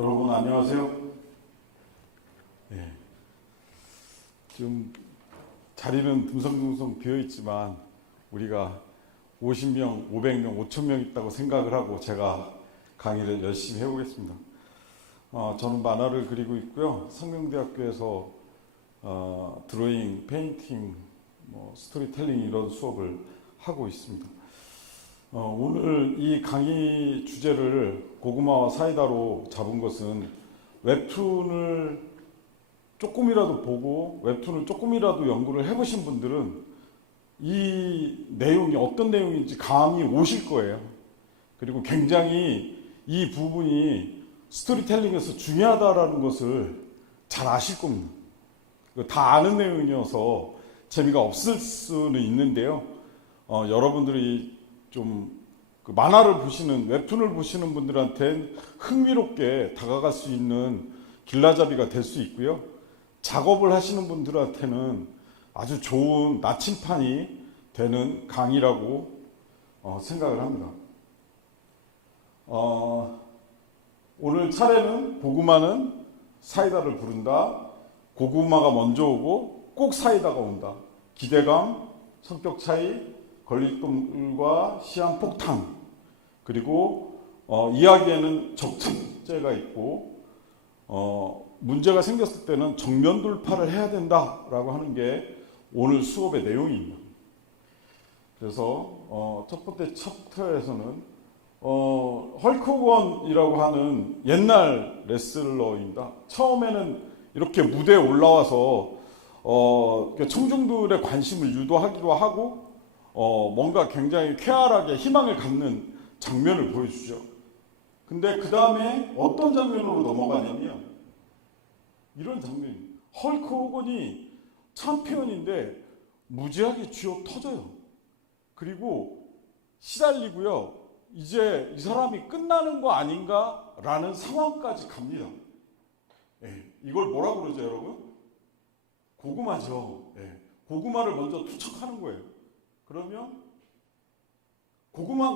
여러분 안녕하세요. 지금 자리는 듬성듬성 비어있지만 우리가 50명, 500명, 5,000명 있다고 생각을 하고 제가 강의를 열심히 해보겠습니다. 저는 만화를 그리고 있고요. 상명대학교에서 드로잉, 페인팅, 스토리텔링 이런 수업을 하고 있습니다. 오늘 이 강의 주제를 고구마와 사이다로 잡은 것은 웹툰을 조금이라도 보고 웹툰을 조금이라도 연구를 해보신 분들은 이 내용이 어떤 내용인지 감이 오실 거예요. 그리고 굉장히 이 부분이 스토리텔링에서 중요하다라는 것을 잘 아실 겁니다. 다 아는 내용이어서 재미가 없을 수는 있는데요. 여러분들이 좀 만화를 보시는, 웹툰을 보시는 분들한테는 흥미롭게 다가갈 수 있는 길라잡이가 될 수 있고요. 작업을 하시는 분들한테는 아주 좋은 나침판이 되는 강의라고 생각을 합니다. 오늘 차례는 고구마는 사이다를 부른다. 고구마가 먼저 오고 꼭 사이다가 온다. 기대감, 성격 차이, 걸릴동물과 시한폭탄, 그리고 이야기에는 적착제가 있고 문제가 생겼을 때는 정면 돌파를 해야 된다라고 하는 게 오늘 수업의 내용입니다. 그래서 첫 번째 챕터에서는 헐크 호건이라고 하는 옛날 레슬러입니다. 처음에는 이렇게 무대에 올라와서 청중들의 관심을 유도하기도 하고 뭔가 굉장히 쾌활하게 희망을 갖는 장면을 보여주죠. 근데 그 다음에 어떤 장면으로 넘어가냐면 이런 장면. 헐크 호건이 챔피언인데 무지하게 쥐어 터져요. 그리고 시달리고요. 이제 이 사람이 끝나는 거 아닌가 라는 상황까지 갑니다. 이걸 뭐라고 그러죠, 여러분? 고구마죠. 고구마를 먼저 투척하는 거예요. 그러면 고구마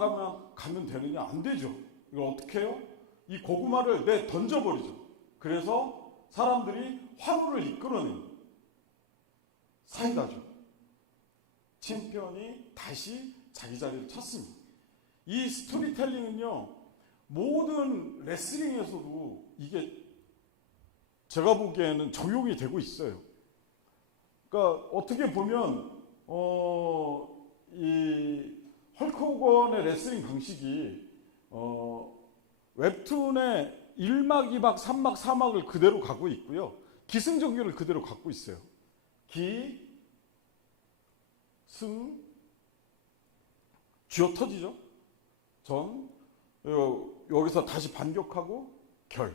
가면 되느냐? 안 되죠. 이걸 어떻게 해요? 이 고구마를 던져버리죠. 그래서 사람들이 환호를 이끌어내는 사이다죠. 챔피언이 다시 자기 자리를 쳤습니다. 이 스토리텔링은요, 모든 레슬링에서도 이게 제가 보기에는 적용이 되고 있어요. 그러니까 어떻게 보면 이 헐크 호건의 레슬링 방식이 웹툰의 1막, 2막, 3막, 4막을 그대로 갖고 있고요. 기승전결을 그대로 갖고 있어요. 기, 승, 쥐어 터지죠. 전, 여기서 다시 반격하고 결.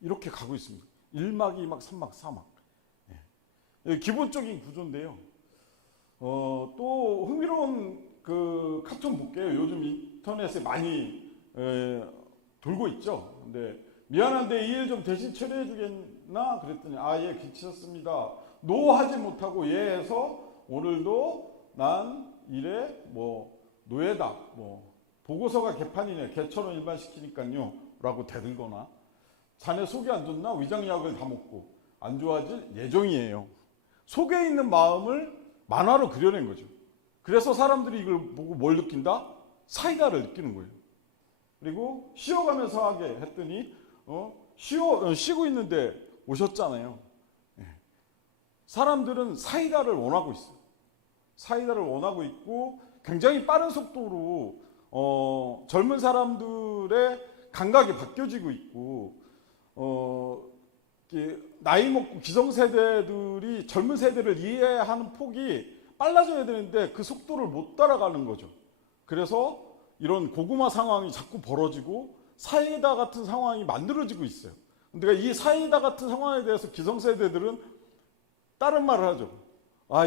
이렇게 가고 있습니다. 1막, 2막, 3막, 4막. 기본적인 구조인데요. 또 흥미로운 그 카툰 볼게요. 요즘 인터넷에 많이 돌고 있죠. 근데 미안한데 이 일 좀 대신 처리해 주겠나? 그랬더니 예, 귀찮습니다. 노 하지 못하고 예 해서 오늘도 난 일에 노예다. 보고서가 개판이네. 개처럼 일반시키니까요. 라고 대들거나 자네 속이 안 좋나? 위장약을 다 먹고 안 좋아질 예정이에요. 속에 있는 마음을 만화로 그려낸 거죠. 그래서 사람들이 이걸 보고 뭘 느낀다? 사이다를 느끼는 거예요. 그리고 쉬어가면서 하게 했더니 쉬고 있는데 오셨잖아요. 사람들은 사이다를 원하고 있어요. 사이다를 원하고 있고 굉장히 빠른 속도로 젊은 사람들의 감각이 바뀌어지고 있고 나이 먹고 기성세대들이 젊은 세대를 이해하는 폭이 빨라져야 되는데 그 속도를 못 따라가는 거죠. 그래서 이런 고구마 상황이 자꾸 벌어지고 사이다 같은 상황이 만들어지고 있어요. 근데 이 사이다 같은 상황에 대해서 기성세대들은 다른 말을 하죠.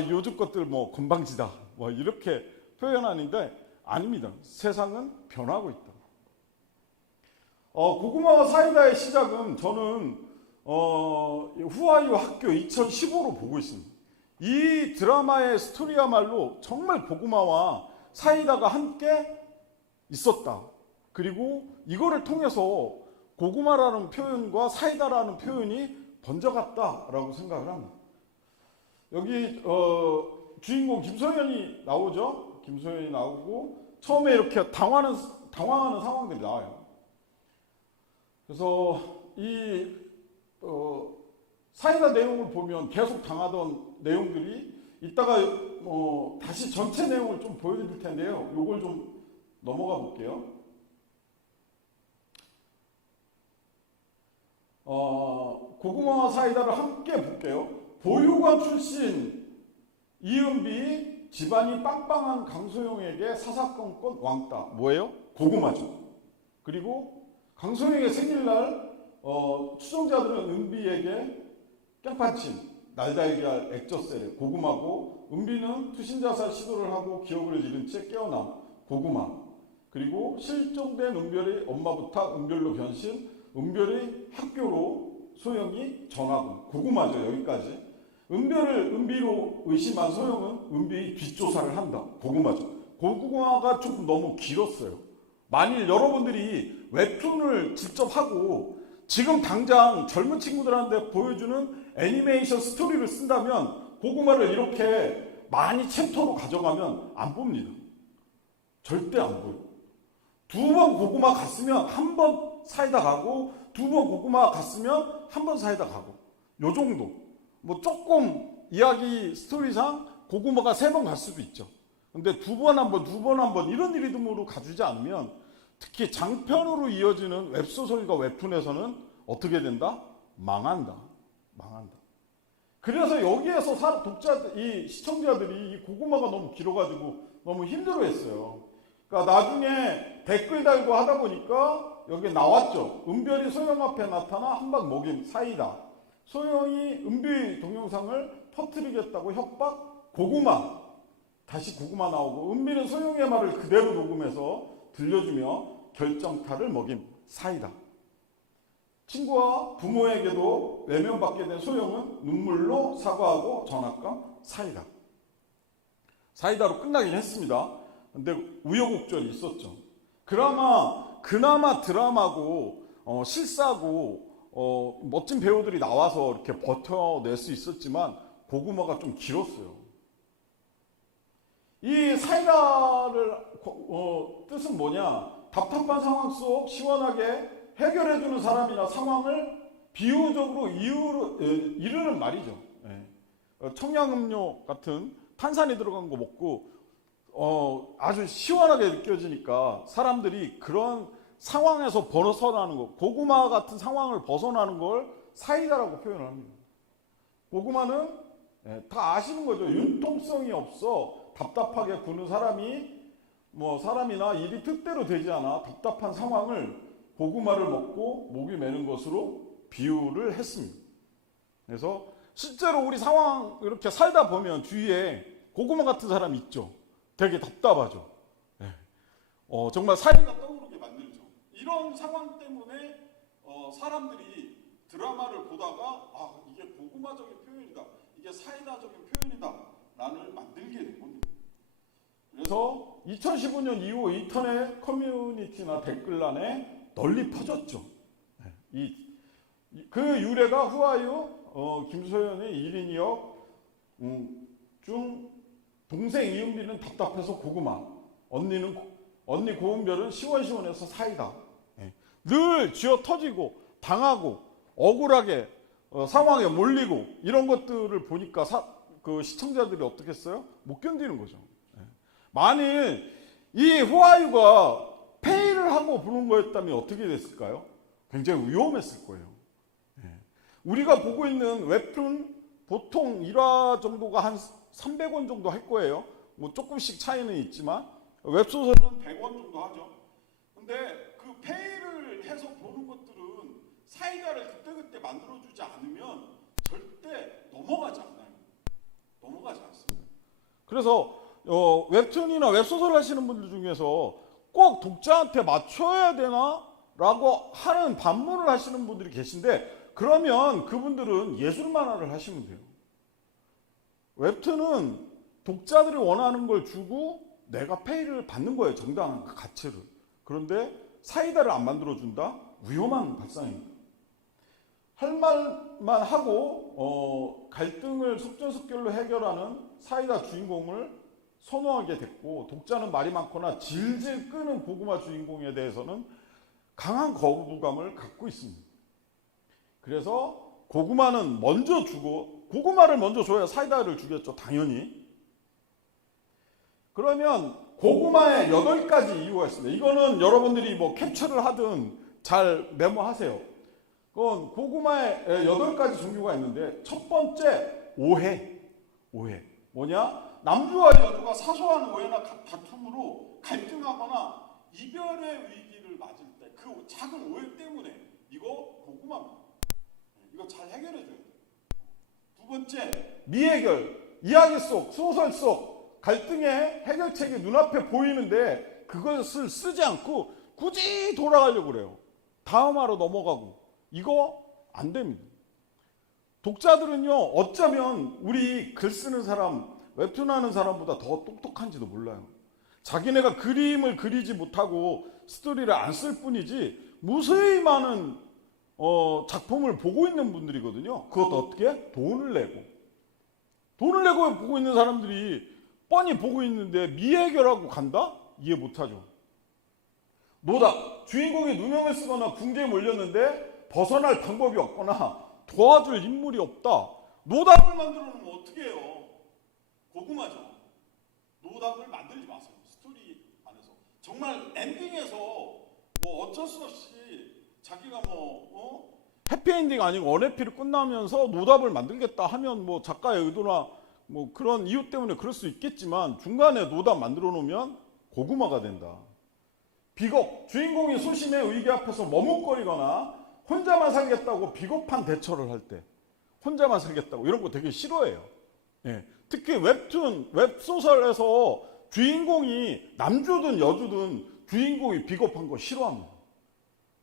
요즘 것들 건방지다 이렇게 표현하는데 아닙니다. 세상은 변하고 있다. 고구마와 사이다의 시작은 저는 후아유 학교 2015로 보고 있습니다. 이 드라마의 스토리야말로 정말 고구마와 사이다가 함께 있었다. 그리고 이거를 통해서 고구마라는 표현과 사이다라는 표현이 번져갔다라고 생각을 합니다. 여기 주인공 김소연이 나오죠. 김소연이 나오고 처음에 이렇게 당황하는 상황들이 나와요. 그래서 이 사이다 내용을 보면 계속 당하던 내용들이 이따가 다시 전체 내용을 좀 보여드릴 텐데요. 요걸 좀 넘어가 볼게요. 고구마와 사이다를 함께 볼게요. 보육원 출신 이은비, 집안이 빵빵한 강소영에게 사사건건 왕따. 뭐예요? 고구마죠. 그리고 강소영의 생일날 추종자들은 은비에게 깽판침, 날달걀, 액젓세례, 고구마고, 은비는 투신자살 시도를 하고 기억을 잃은 채 깨어남, 고구마. 그리고 실종된 은별의 엄마 부탁, 은별로 변신, 은별의 학교로 소영이 전학은, 고구마죠. 여기까지. 은별을 은비로 의심한 소영은 은비의 뒷조사를 한다. 고구마죠. 고구마가 조금 너무 길었어요. 만일 여러분들이 웹툰을 직접 하고 지금 당장 젊은 친구들한테 보여주는 애니메이션 스토리를 쓴다면 고구마를 이렇게 많이 챕터로 가져가면 안 봅니다. 절대 안 보여. 두 번 고구마 갔으면 한 번 사이다 가고, 두 번 고구마 갔으면 한 번 사이다 가고, 요 정도. 뭐 조금 이야기 스토리상 고구마가 세 번 갈 수도 있죠. 근데 두 번 한 번 이런 리듬으로 가주지 않으면, 특히 장편으로 이어지는 웹소설과 웹툰에서는 어떻게 된다? 망한다. 그래서 여기에서 이 시청자들이 이 고구마가 너무 길어가지고 너무 힘들어했어요. 그러니까 나중에 댓글 달고 하다 보니까 여기 나왔죠. 은별이 소영 앞에 나타나 한방 먹임 사이다. 소영이 은비 동영상을 퍼뜨리겠다고 협박, 고구마. 다시 고구마 나오고, 은비는 소영의 말을 그대로 녹음해서 들려주며 결정타를 먹임 사이다. 친구와 부모에게도 외면받게 된 소영은 눈물로 사과하고 전학과 사이다. 사이다로 끝나긴 했습니다. 근데 우여곡절이 있었죠. 그나마 드라마고 실사고 멋진 배우들이 나와서 이렇게 버텨낼 수 있었지만 고구마가 좀 길었어요. 이 사이다를 뜻은 뭐냐? 답답한 상황 속 시원하게 해결해주는 사람이나 상황을 비유적으로 이르는 말이죠. 청량음료 같은 탄산이 들어간 거 먹고 아주 시원하게 느껴지니까 사람들이 그런 상황에서 벗어나는 거, 고구마 같은 상황을 벗어나는 걸 사이다라고 표현을 합니다. 고구마는 다 아시는 거죠. 융통성이 없어 답답하게 구는 사람이나 일이 뜻대로 되지 않아 답답한 상황을 고구마를 먹고 목이 메는 것으로 비유를 했습니다. 그래서 실제로 우리 상황 이렇게 살다 보면 주위에 고구마 같은 사람이 있죠. 되게 답답하죠. 정말 사이가 떠오르게 만들죠. 이런 상황 때문에 사람들이 드라마를 보다가 이게 고구마적인 표현이다, 이게 사이다적인 표현이다 라는 만들게 된 겁니다. 그래서 2015년 이후 인터넷 커뮤니티나 댓글란에 널리 퍼졌죠. 그 유래가 후아유 김소연의 1인 역 중 동생 이은비는 답답해서 고구마, 언니 고은별은 시원시원해서 사이다. 늘 쥐어 터지고 당하고 억울하게 상황에 몰리고 이런 것들을 보니까 그 시청자들이 어떻게 했어요? 못 견디는 거죠. 만일 이 후아유가 페이를 하고 부른 거였다면 어떻게 됐을까요? 굉장히 위험했을 거예요. 우리가 보고 있는 웹툰 보통 1화 정도가 한 300원 정도 할 거예요. 뭐 조금씩 차이는 있지만 웹소설은 100원 정도 하죠. 근데 그 페이를 해서 보는 것들은 사이다를 그때그때 만들어주지 않으면 절대 넘어가지 않아요. 넘어가지 않습니다. 그래서 웹툰이나 웹소설 하시는 분들 중에서 꼭 독자한테 맞춰야 되나? 라고 하는 반문을 하시는 분들이 계신데, 그러면 그분들은 예술 만화를 하시면 돼요. 웹툰은 독자들이 원하는 걸 주고 내가 페이를 받는 거예요. 정당한 그 가치를. 그런데 사이다를 안 만들어준다? 위험한 발상입니다. 할 말만 하고 갈등을 속전속결로 해결하는 사이다 주인공을 선호하게 됐고, 독자는 말이 많거나 질질 끄는 고구마 주인공에 대해서는 강한 거부감을 갖고 있습니다. 그래서 고구마는 먼저 주고, 고구마를 먼저 줘야 사이다를 주겠죠, 당연히. 그러면 고구마에 8가지 이유가 있습니다. 이거는 여러분들이 뭐 캡처를 하든 잘 메모하세요. 그건 고구마에 8가지 종류가 있는데, 첫 번째 오해. 뭐냐? 남주와 여주가 사소한 오해나 다툼으로 갈등하거나 이별의 위기를 맞을 때 그 작은 오해 때문에, 이거 고구마입니다. 이거 잘 해결해 줘야 돼요. 두 번째, 미해결. 이야기 속, 소설 속 갈등의 해결책이 눈앞에 보이는데 그것을 쓰지 않고 굳이 돌아가려고 그래요. 다음 화로 넘어가고. 이거 안 됩니다. 독자들은요, 어쩌면 우리 글 쓰는 사람, 웹툰 하는 사람보다 더 똑똑한지도 몰라요. 자기네가 그림을 그리지 못하고 스토리를 안 쓸 뿐이지 무수히 많은 작품을 보고 있는 분들이거든요. 그것도 어떻게? 돈을 내고 보고 있는 사람들이 뻔히 보고 있는데 미해결하고 간다? 이해 못하죠. 노답. 주인공이 누명을 쓰거나 궁지에 몰렸는데 벗어날 방법이 없거나 도와줄 인물이 없다. 노답을 만들어 놓으면 어떻게 해요? 고구마죠. 노답을 만들지 마세요. 스토리 안에서. 정말 엔딩에서 뭐 어쩔 수 없이 자기가 해피엔딩 아니고 언해피로 끝나면서 노답을 만들겠다 하면 뭐 작가의 의도나 뭐 그런 이유 때문에 그럴 수 있겠지만, 중간에 노답 만들어 놓으면 고구마가 된다. 비겁. 주인공이 소심의 위기 앞에서 머뭇거리거나 혼자만 살겠다고 비겁한 대처를 할 때, 혼자만 살겠다고 이런 거 되게 싫어해요. 예. 특히 웹툰, 웹소설에서 주인공이 남주든 여주든 주인공이 비겁한 거 싫어합니다.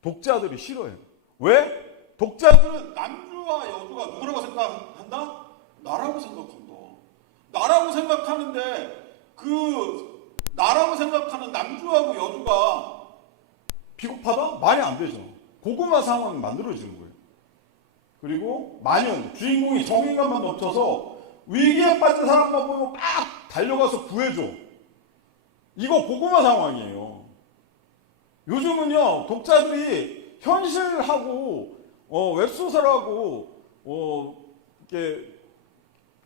독자들이 싫어해요. 왜? 독자들은 남주와 여주가 누구라고 생각한다? 나라고 생각한다. 나라고 생각하는데 그 나라고 생각하는 남주하고 여주가 비겁하다? 말이 안 되죠. 고구마 상황이 만들어지는 거예요. 그리고 만연, 주인공이 정의감만 넘쳐서 위기에 빠진 사람만 보면 막 달려가서 구해줘. 이거 고구마 상황이에요. 요즘은요, 독자들이 현실하고 웹소설하고 이렇게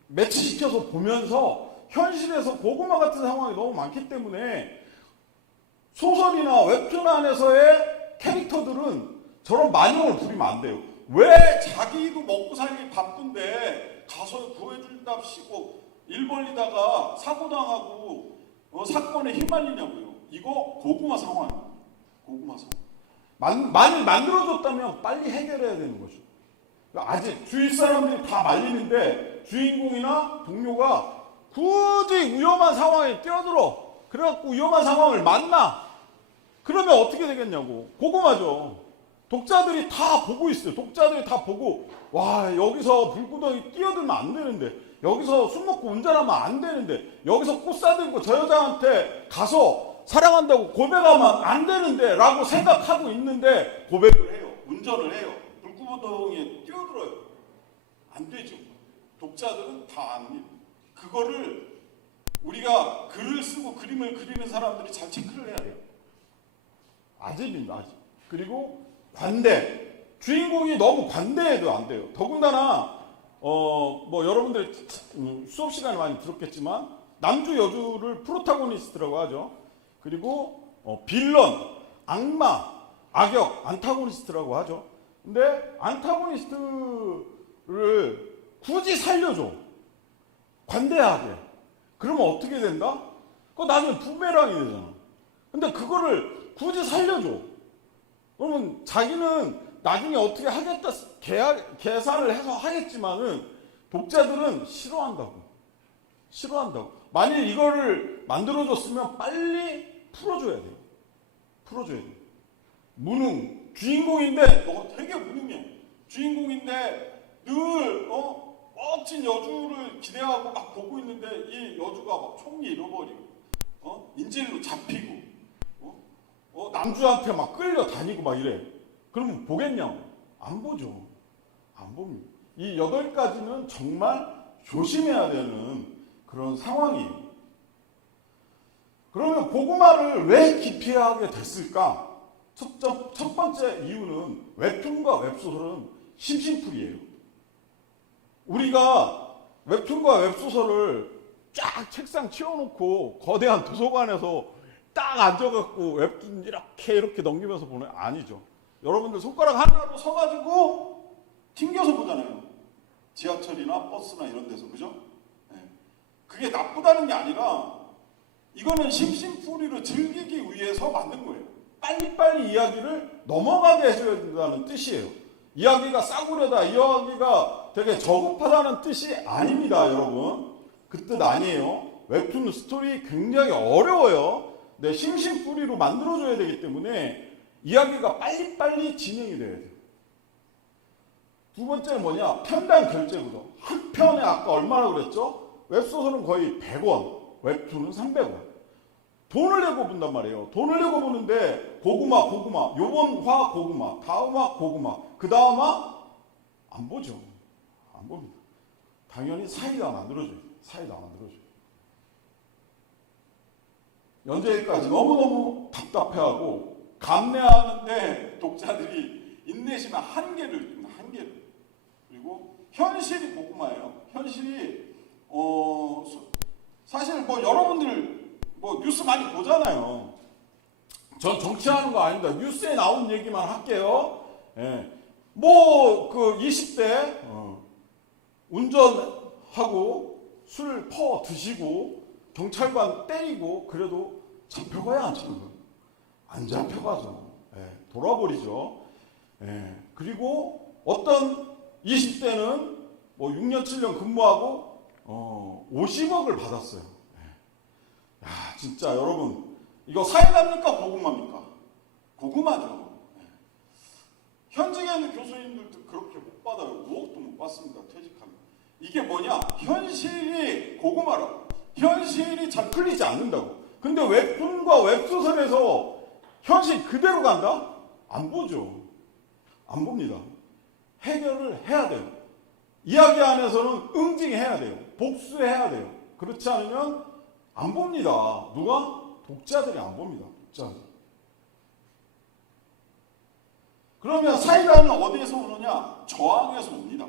매치시켜서 보면서 현실에서 고구마 같은 상황이 너무 많기 때문에 소설이나 웹툰 안에서의 캐릭터들은 저런 만용을 부리면 안 돼요. 왜 자기도 먹고 살기 바쁜데 가서 구해준답시고 일 벌리다가 사고당하고 사건에 휘말리냐고요. 이거 고구마 상황이에요. 고구마 상황. 만일 만들어줬다면 빨리 해결해야 되는 거죠. 아직 주위 사람들이 다 말리는데 주인공이나 동료가 굳이 위험한 상황에 뛰어들어. 그래갖고 위험한 상황을 만나. 그러면 어떻게 되겠냐고. 고구마죠. 독자들이 다 보고 있어요. 독자들이 다 보고, 와, 여기서 불구덩이 뛰어들면 안 되는데, 여기서 술 먹고 운전하면 안 되는데, 여기서 꽃 사들고 저 여자한테 가서 사랑한다고 고백하면 안 되는데 라고 생각하고 있는데 고백을 해요. 운전을 해요. 불구덩이에 뛰어들어요. 안 되죠. 독자들은 다 압니다. 그거를 우리가 글을 쓰고 그림을 그리는 사람들이 잘 체크를 해야 돼요. 아직입니다. 아직. 그리고 관대. 주인공이 너무 관대해도 안 돼요. 더군다나 뭐 여러분들 수업 시간에 많이 들었겠지만 남주 여주를 프로타고니스트라고 하죠. 그리고 빌런, 악마, 악역, 안타고니스트라고 하죠. 근데 안타고니스트를 굳이 살려줘. 관대하게. 그러면 어떻게 된다? 그거 나중에 부메랑이 되잖아. 근데 그거를 굳이 살려줘. 그러면 자기는 나중에 어떻게 하겠다 계산을 해서 하겠지만은 독자들은 싫어한다고. 만일 이거를 만들어줬으면 빨리 풀어줘야 돼요. 무능. 주인공인데 너 되게 무능해. 주인공인데 늘 멋진 여주를 기대하고 막 보고 있는데 이 여주가 막 총리 잃어버리고 인질로 잡히고 남주한테 막 끌려다니고 막 이래. 그러면 보겠냐고? 안 보죠. 안 봅니다. 이 8가지는 정말 조심해야 되는 그런 상황이에요. 그러면 고구마를 왜 기피하게 됐을까? 첫 번째 이유는 웹툰과 웹소설은 심심풀이에요. 우리가 웹툰과 웹소설을 쫙 책상 치워놓고 거대한 도서관에서 딱 앉아갖고 웹툰 이렇게 넘기면서 보는 아니죠. 여러분들 손가락 하나로 서가지고 튕겨서 보잖아요. 지하철이나 버스나 이런 데서, 그죠? 네. 그게 나쁘다는 게 아니라 이거는 심심풀이로 즐기기 위해서 만든 거예요. 빨리빨리 이야기를 넘어가게 해줘야 된다는 뜻이에요. 이야기가 싸구려다, 이야기가 되게 저급하다는 뜻이 아닙니다, 여러분. 그 뜻 아니에요. 웹툰 스토리 굉장히 어려워요. 네, 심심풀이로 만들어줘야 되기 때문에 이야기가 빨리빨리 진행이 돼야 돼요. 두 번째는 뭐냐? 편당 결제 구조. 한 편에 아까 얼마나 그랬죠? 웹소설은 거의 100원, 웹툰은 300원. 돈을 내고 본단 말이에요. 돈을 내고 보는데 고구마, 요번 화 고구마, 다음 화 고구마, 그 다음 화 안 보죠. 안 봅니다. 당연히 사이다 만들어줘요. 사이다 만들어줘요. 연재까지 너무너무 답답해하고 감내하는데 독자들이 인내심의 한계를 느낍니다. 한계를. 그리고 현실이 고구마예요. 현실이 사실 뭐 여러분들 뭐 뉴스 많이 보잖아요. 전 정치하는 거 아닙니다. 뉴스에 나온 얘기만 할게요. 예. 뭐 그 20대 운전하고 술 퍼 드시고 경찰관 때리고 그래도 잡혀가야 안 잡혀가요. 안 잡혀가죠. 예. 돌아버리죠. 예. 그리고 어떤 20대는 뭐 6년 7년 근무하고 50억을 받았어요. 야, 진짜 여러분 이거 사이다입니까 고구마입니까? 고구마죠. 현직에 있는 교수님들도 그렇게 못 받아요. 5억도 못 받습니다. 퇴직하면. 이게 뭐냐? 현실이 고구마라고. 현실이 잘 풀리지 않는다고. 근데 웹툰과 웹소설에서 현실 그대로 간다? 안 보죠. 안 봅니다. 해결을 해야 돼요. 이야기 안에서는 응징해야 돼요. 복수해야 돼요. 그렇지 않으면 안 봅니다. 누가? 독자들이 안 봅니다. 독자들. 그러면 사이다는 어디에서 오느냐? 저항에서 옵니다.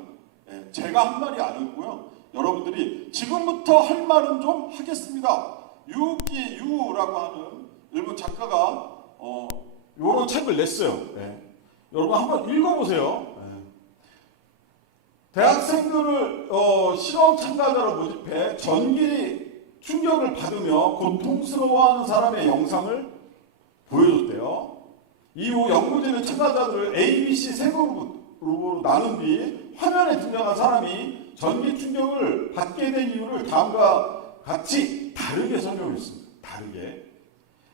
예, 제가 한 말이 아니고요. 여러분들이 지금부터 할 말은 좀 하겠습니다. 유기유라고 하는 일본 작가가 이런 책을 냈어요. 예. 여러분 한번 읽어보세요. 예. 대학생들을 실험 참가자로 모집해 전기 충격을 받으며 고통스러워하는 사람의 영상을 보여줬대요. 이후 연구진은 참가자들을 A, B, C 세 그룹으로 나눈 뒤 화면에 등장한 사람이 전기 충격을 받게 된 이유를 다음과 같이 다르게 설명했습니다. 다르게.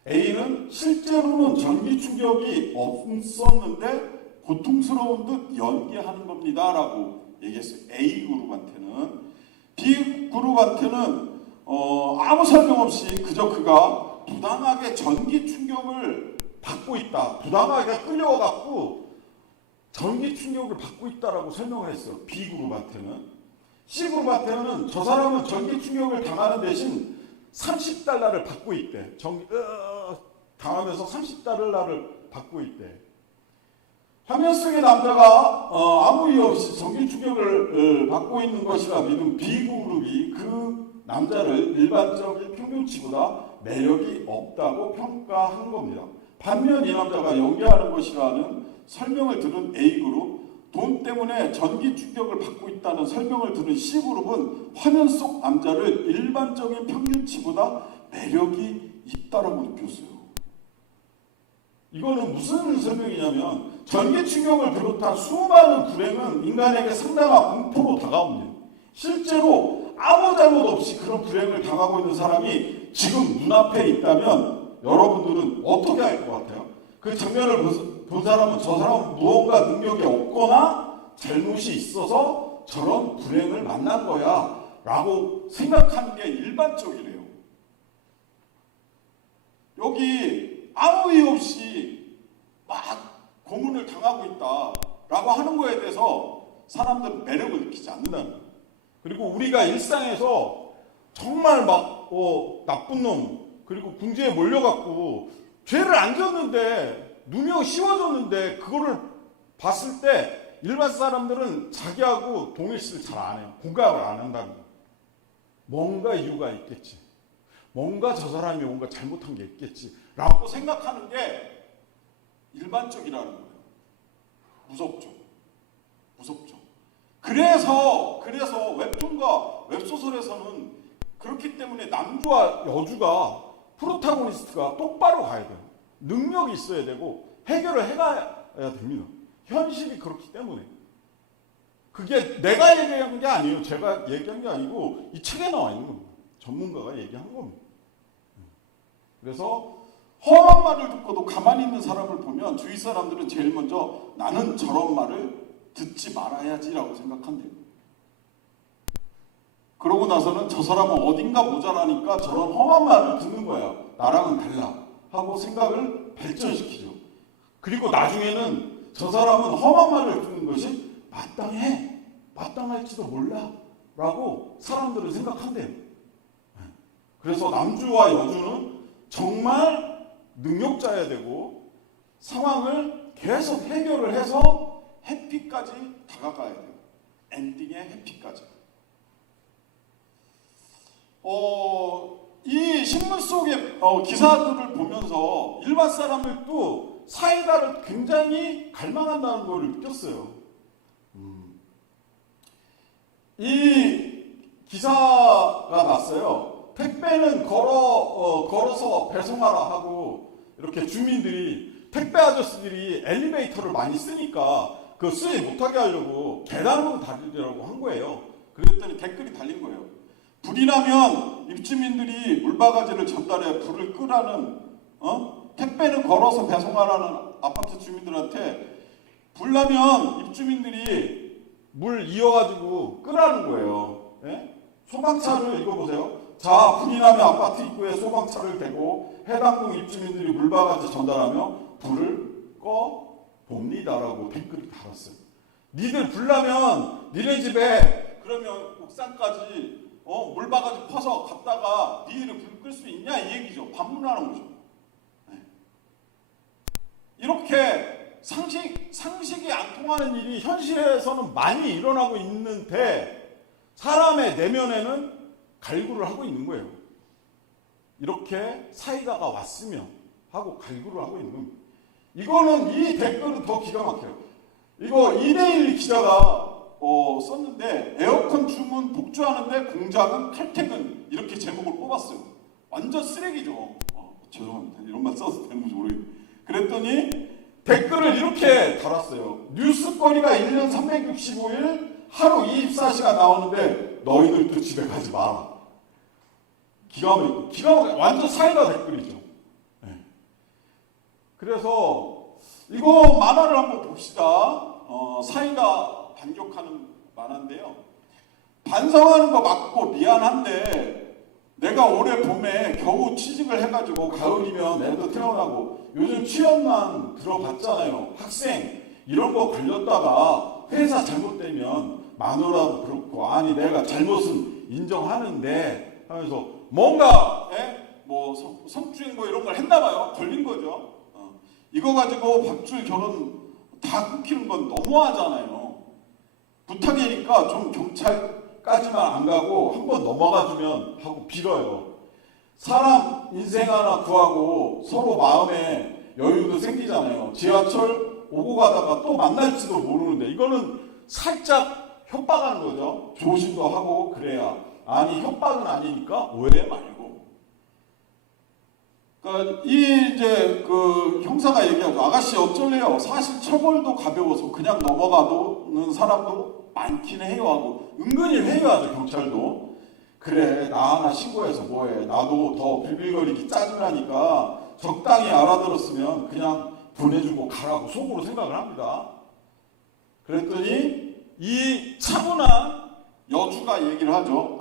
A는 실제로는 전기 충격이 없었는데 고통스러운 듯 연기하는 겁니다. 라고 얘기했어요. A그룹한테는. B그룹한테는 아무 설명 없이 그저 그가 부당하게 전기 충격을 받고 있다. 부당하게 끌려와갖고 전기 충격을 받고 있다라고 설명을 했어요. B그룹한테는. C그룹한테는 저 사람은 전기 충격을 당하는 대신 $30를 받고 있대. 당하면서 $30를 받고 있대. 화면 속의 남자가 아무 이유 없이 전기 충격을 받고 있는 것이라 믿은 B그룹이 그 남자를 일반적인 평균치보다 매력이 없다고 평가한 겁니다. 반면 이 남자가 연기하는 것이라는 설명을 들은 A그룹, 돈 때문에 전기 충격을 받고 있다는 설명을 들은 C그룹은 화면 속 남자를 일반적인 평균치보다 매력이 있다라고 느꼈어요. 이거는 무슨 설명이냐면 전기 충격을 비롯한 수많은 불행은 인간에게 상당한 공포로 다가옵니다. 실제로 아무 잘못 없이 그런 불행을 당하고 있는 사람이 지금 눈앞에 있다면 여러분들은 어떻게 할 것 같아요? 그 장면을 본 사람은 저 사람은 무언가 능력이 없거나 잘못이 있어서 저런 불행을 만난 거야 라고 생각하는 게 일반적이래요. 여기 아무 이유 없이 막 고문을 당하고 있다라고 하는 거에 대해서 사람들은 매력을 느끼지 않는다는 거예요. 그리고 우리가 일상에서 정말 막 나쁜 놈 그리고 궁지에 몰려갖고 죄를 안 졌는데 누명 씌워줬는데 그거를 봤을 때 일반 사람들은 자기하고 동일시를 잘 안 해요. 공감을 안 한다는 거예요. 뭔가 이유가 있겠지. 뭔가 저 사람이 뭔가 잘못한 게 있겠지 라고 생각하는 게 일반적이라는 거예요. 무섭죠. 무섭죠. 그래서 웹툰과 웹소설에서는 그렇기 때문에 남주와 여주가 프로타고니스트가 똑바로 가야 돼요. 능력이 있어야 되고 해결을 해가야 됩니다. 현실이 그렇기 때문에. 그게 내가 얘기한 게 아니에요. 제가 얘기한 게 아니고 이 책에 나와 있는 겁니다. 전문가가 얘기한 겁니다. 그래서 험한 말을 듣고도 가만히 있는 사람을 보면 주위 사람들은 제일 먼저 나는 저런 말을 듣지 말아야지라고 생각한대요. 그러고 나서는 저 사람은 어딘가 모자라니까 저런 험한 말을 듣는 거야. 나랑은 달라 하고 생각을 발전시키죠. 그리고 나중에는 저 사람은 험한 말을 듣는 것이 마땅해, 마땅할지도 몰라 라고 사람들은 생각한대요. 그래서 남주와 여주는 정말 능력자여야 되고 상황을 계속 해결을 해서 해피까지 다가가야 돼요. 엔딩의 해피까지. 이 신문 속의 기사들을 보면서 일반 사람들도 사이다를 굉장히 갈망한다는 걸 느꼈어요. 이 기사가 났어요. 택배는 걸어서 배송하라 하고 이렇게 주민들이 택배 아저씨들이 엘리베이터를 많이 쓰니까 그거 쓰지 못하게 하려고 계단으로 달리라고 한 거예요. 그랬더니 댓글이 달린 거예요. 불이 나면 입주민들이 물바가지를 전달해 불을 끄라는 택배는 걸어서 배송하라는 아파트 주민들한테 불 나면 입주민들이 물 이어가지고 끄라는 거예요. 예? 소방차를 이거 보세요. 자, 불이 나면 아파트 입구에 소방차를 대고 해당동 입주민들이 물바가지 전달하며 불을 꺼 봅니다라고 댓글을 달았어요. 니들 불 나면 니네 집에 그러면 옥상까지 물바가지 퍼서 갔다가 니들이 불 끌 수 있냐 이 얘기죠. 반문하는 거죠. 네. 이렇게 상식이 안 통하는 일이 현실에서는 많이 일어나고 있는데 사람의 내면에는 갈구를 하고 있는 거예요. 이렇게 사이다가 왔으면 하고 갈구를 하고 있는 겁니다. 이거는 이 댓글은 더 기가 막혀요. 이거 이대일 기자가 썼는데 에어컨 주문 복주하는데 공작은 칼퇴근 이렇게 제목을 뽑았어요. 완전 쓰레기죠. 죄송합니다. 이런 말 써도 되는지 모르겠는데 그랬더니 댓글을 이렇게 달았어요. 뉴스거리가 1년 365일 하루 24시간 나오는데 너희들도 집에 가지 마라. 기가 막히고 완전 사이다 댓글이죠. 네. 그래서 이거 만화를 한번 봅시다. 사이다 반격하는 만화인데요. 반성하는 거 맞고 미안한데 내가 올해 봄에 겨우 취직을 해가지고 가을이면 애도 태어나고 요즘 취업난 들어봤잖아요. 학생 이런 거 걸렸다가 회사 잘못되면 마누라도 그렇고 아니 내가 잘못은 인정하는데 하면서 뭔가 뭐 성추행 뭐 이런 걸 했나봐요. 걸린 거죠. 이거 가지고 밥줄 결혼 다 끊기는 건 너무하잖아요. 부탁이니까 좀 경찰까지만 안 가고 한번 넘어가주면 하고 빌어요. 사람 인생 하나 구하고 서로 마음에 여유도 생기잖아요. 지하철 오고 가다가 또 만날지도 모르는데 이거는 살짝 협박하는 거죠. 조심도 하고 그래야. 아니 협박은 아니니까 오해 말고. 그러니까 이제 그 형사가 얘기하죠. 아가씨 어쩔래요? 사실 처벌도 가벼워서 그냥 넘어가는 사람도 많긴 해요 하고 은근히 회유하죠. 경찰도. 그래 나 하나 신고해서 뭐해. 나도 더 빌빌거리기 짜증나니까 적당히 알아들었으면 그냥 보내주고 가라고 속으로 생각을 합니다. 그랬더니 이 차분한 여주가 얘기를 하죠.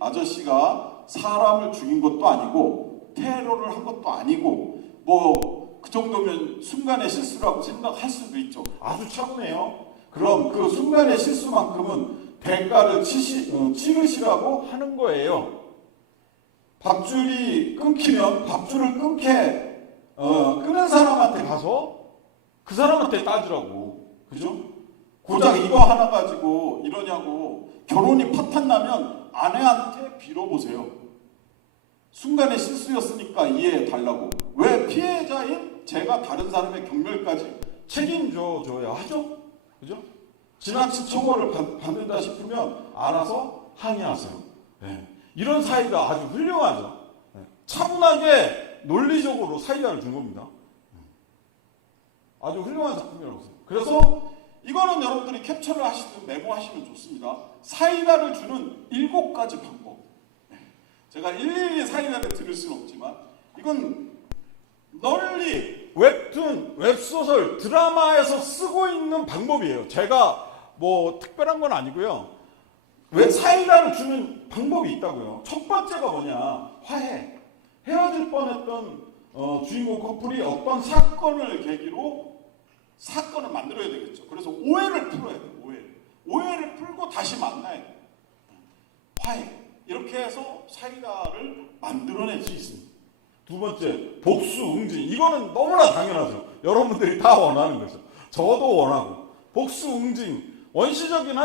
아저씨가 사람을 죽인 것도 아니고 테러를 한 것도 아니고 뭐 그 정도면 순간의 실수라고 생각할 수도 있죠. 아주 차분해요. 그럼 그 순간의 실수만큼은 대가를 치르시라고 하는 거예요. 밥줄이 끊기면 밥줄을 끊는 사람한테 가서 그 사람한테 따지라고. 그죠? 고작 이거 하나 가지고 이러냐고. 결혼이 파탄 나면 아내한테 빌어보세요. 순간의 실수였으니까 이해해 달라고. 왜 피해자인 제가 다른 사람의 경멸까지 책임져 줘야 하죠. 그죠? 지나친 처벌을 받는다 싶으면 알아서 항의하세요. 네. 이런 사이가 아주 훌륭하죠. 네. 차분하게 논리적으로 사이다를 준 겁니다. 아주 훌륭한 작품이라고 생각해요. 그래서 이거는 여러분들이 캡처를 하시든 메모하시면 좋습니다. 사이다를 주는 7가지 방법. 제가 일일이 사이다를 들을 수는 없지만 이건 널리 웹툰, 웹소설, 드라마에서 쓰고 있는 방법이에요. 제가 뭐 특별한 건 아니고요. 왜 사이다를 주는 방법이 있다고요. 첫 번째가 뭐냐? 화해. 헤어질 뻔했던 주인공 커플이 어떤 사건을 계기로 사건을 만들어야 되겠죠. 그래서 오해를 풀어야 돼요. 오해를 풀고 다시 만나야 돼요. 화해. 이렇게 해서 사이다를 만들어낼 수 있습니다. 두 번째, 복수, 응징. 이거는 너무나 당연하죠. 여러분들이 다 원하는 거죠. 저도 원하고. 복수, 응징. 원시적이긴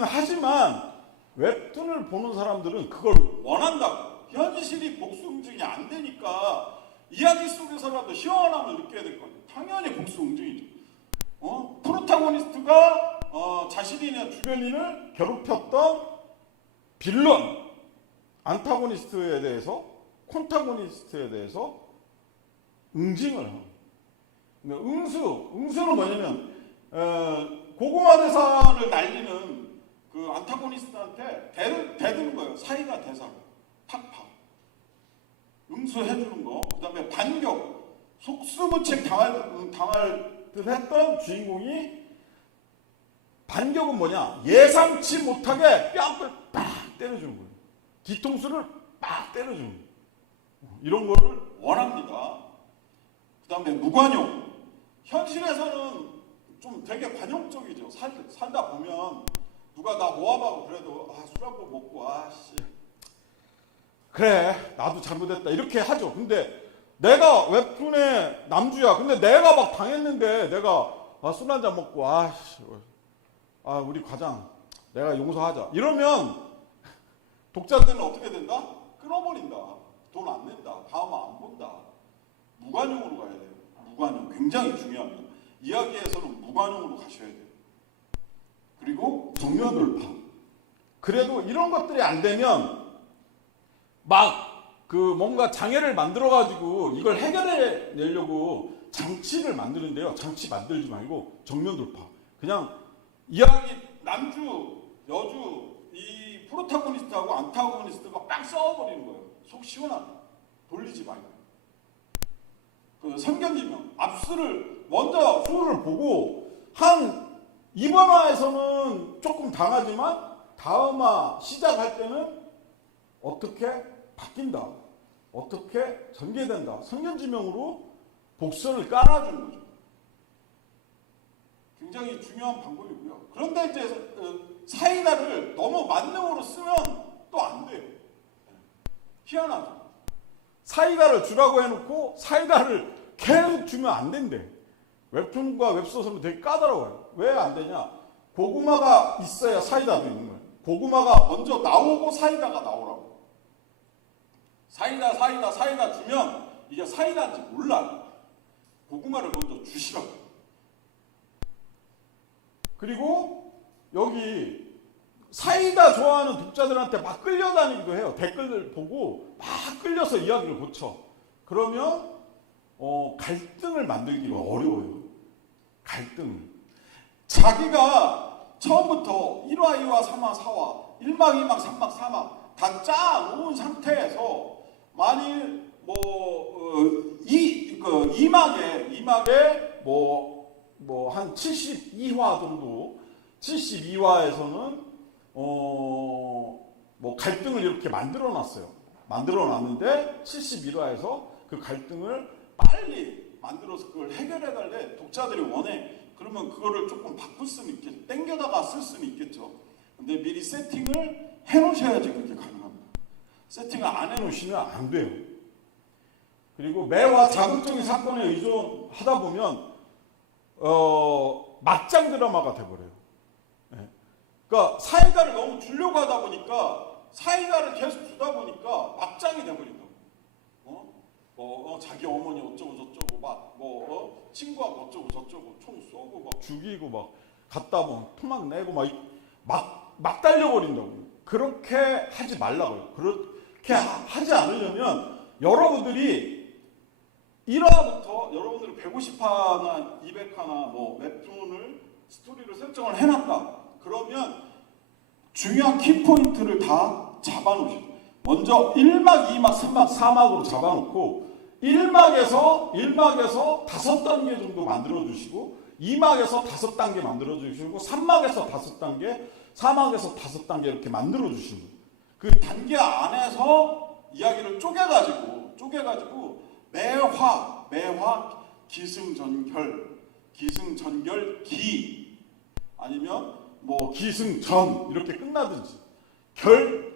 하지만 웹툰을 보는 사람들은 그걸 원한다고. 현실이 복수, 응징이 안 되니까 이야기 속에서라도 시원함을 느껴야 될 거예요. 당연히 복수, 응징이죠. 프로타고니스트가 자신이나 주변인을 괴롭혔던 빌런, 안타고니스트에 대해서, 콘타고니스트에 대해서 응징을 합니다. 응수는 뭐냐면 고구마 대사를 날리는 그 안타고니스트한테 대드는 거예요. 사이다 대사로 팍팍 응수해주는 거. 그 다음에 반격. 속수무책 당할 듯 했던 주인공이 반격은 뭐냐? 예상치 못하게 뺨을 빡 때려주는 거예요. 뒤통수를 빡 때려주는 거예요. 이런 거를 원합니다. 그 다음에 무관용. 현실에서는 좀 되게 관용적이죠. 살다 보면 누가 나 모함하고 그래도 술 한 번 먹고 아씨 그래 나도 잘못했다 이렇게 하죠. 근데 내가 웹툰의 남주야. 근데 내가 막 당했는데 내가 술 한 잔 먹고 우리 과장 내가 용서하자 이러면 독자들은 어떻게 된다? 끊어버린다. 돈 안 낸다. 다음 안 본다. 무관용으로 가야 돼요. 무관용 굉장히 중요합니다. 이야기에서는 무관용으로 가셔야 돼요. 그리고 정면 돌파. 그래도 이런 것들이 안 되면 막 그 뭔가 장애를 만들어 가지고 이걸 해결해 내려고 장치를 만드는데요. 장치 만들지 말고 정면 돌파. 그냥 이야기 남주, 여주 이 프로타고니스트하고 안타고니스트가 빡 싸워버리는 거예요. 속 시원하게 돌리지 말고. 그 선견지명 압수를 먼저 수를 보고 한 이번 화에서는 조금 당하지만 다음 화 시작할 때는 어떻게 바뀐다. 어떻게 전개된다. 선견지명으로 복선을 깔아주는 거죠. 굉장히 중요한 방법이고요. 그런데 이제 사이다를 너무 만능으로 쓰면 또 안 돼요. 희한하죠. 사이다를 주라고 해놓고 사이다를 계속 주면 안 된대. 웹툰과 웹소설은 되게 까다로워요. 왜 안 되냐? 고구마가 있어야 사이다도 있는 거예요. 고구마가 먼저 나오고 사이다가 나오라고. 사이다 주면 이게 사이다인지 몰라. 고구마를 먼저 주시라고. 그리고 여기 사이다 좋아하는 독자들한테 막 끌려다니기도 해요. 댓글들 보고 막 끌려서 이야기를 고쳐. 그러면 갈등을 만들기가 어려워요. 갈등. 자기가 처음부터 1화, 2화, 3화, 4화, 1막, 2막, 3막, 4막 다 짜놓은 상태에서 만일 이 2막에 뭐 한 72화 정도, 72화에서는 뭐 갈등을 이렇게 만들어 놨어요. 만들어 놨는데 71화에서 그 갈등을 빨리 만들어서 그걸 해결해 달래 독자들이 원해. 그러면 그거를 조금 바꿀 수는 있겠죠. 땡겨다가 쓸 수는 있겠죠. 근데 미리 세팅을 해놓으셔야지 그렇게 가능합니다. 세팅을 안 해놓으시면 안 돼요. 그리고 매화 자극적인 사건에 의존하다 보면 막장 드라마가 돼버려요. 네. 그러니까 사이다를 너무 주려고 하다 보니까 사이다를 계속 주다 보니까 막장이 돼버린다고. 자기 어머니 어쩌고 저쩌고 친구하고 어쩌고 저쩌고 총 쏘고 막 죽이고 막 갔다 뭐 토막 내고 막 달려버린다고. 그렇게 하지 말라고요. 그렇게 하지 않으려면 여러분들이 1화부터 여러분들이 150화나 200화나 뭐 웹툰을 스토리를 설정을 해놨다. 그러면 중요한 키포인트를 다 잡아놓으셔요. 먼저 1막, 2막, 3막, 4막으로 잡아놓고 1막에서 5단계 정도 만들어주시고 2막에서 5단계 만들어주시고 3막에서 5단계, 4막에서 5단계 이렇게 만들어주시는 거예요. 그 단계 안에서 이야기를 쪼개가지고 매화 기승전결 기 아니면 뭐 기승전 이렇게 끝나든지